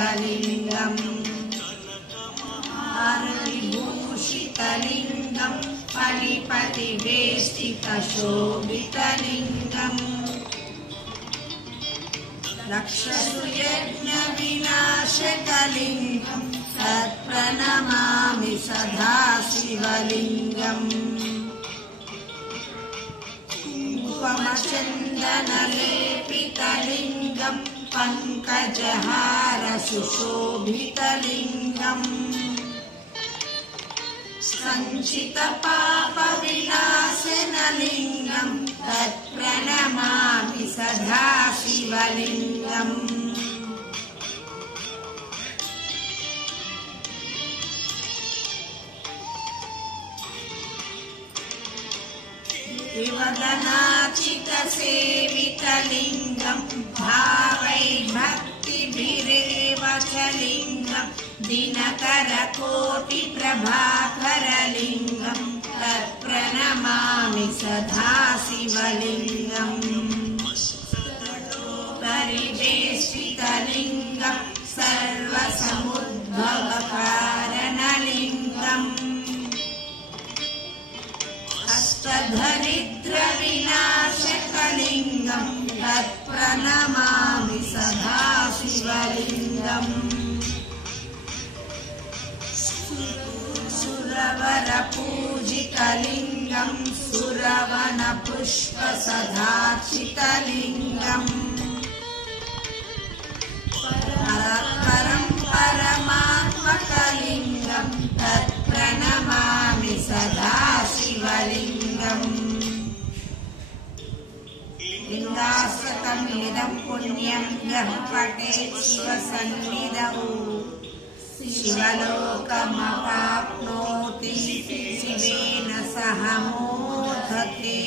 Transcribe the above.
सदाशिवलिङ्गम् विभूषितलिङ्गम् फणिपतिवेष्टितशोभितलिङ्गम् रक्षसुयज्ञविनाशकलिङ्गम् तत्प्रणमामि सदाशिवलिङ्गम् कुङ्कुमचन्दनलेपितलिङ्गम् पङ्कजहारसुशोभितलिङ्गम् सञ्चितपापविनाशनलिङ्गम् तत्प्रणमामि सदाशिवलिङ्गम् वदनाचितसेवितलिङ्गम् भावैर्भक्तिभिरेव च लिङ्गम् दिनकरकोटिप्रभाकरलिङ्गम् तत्प्रणमामि सदाशिवलिङ्गम् परिवेष्टितलिङ्गम् सर्वसमुद्भवकारणलिङ्गम् अष्टदरिद्रविनाशकलिङ्गम् तत्प्रणमामि सदाशिवलिङ्गम् सुरवरपूजितलिङ्गम् सुरवनपुष्पसदार्चितलिङ्गम् परं परमात्मकलिङ्गम् तत्प्रणमामि सदाशिवलिङ्गम् लिङ्गास्तकमिदं पुण्यं यः पठेत् शिवसन्निधौ शिवलोकमवाप्नोति शिवेन सह मोदते।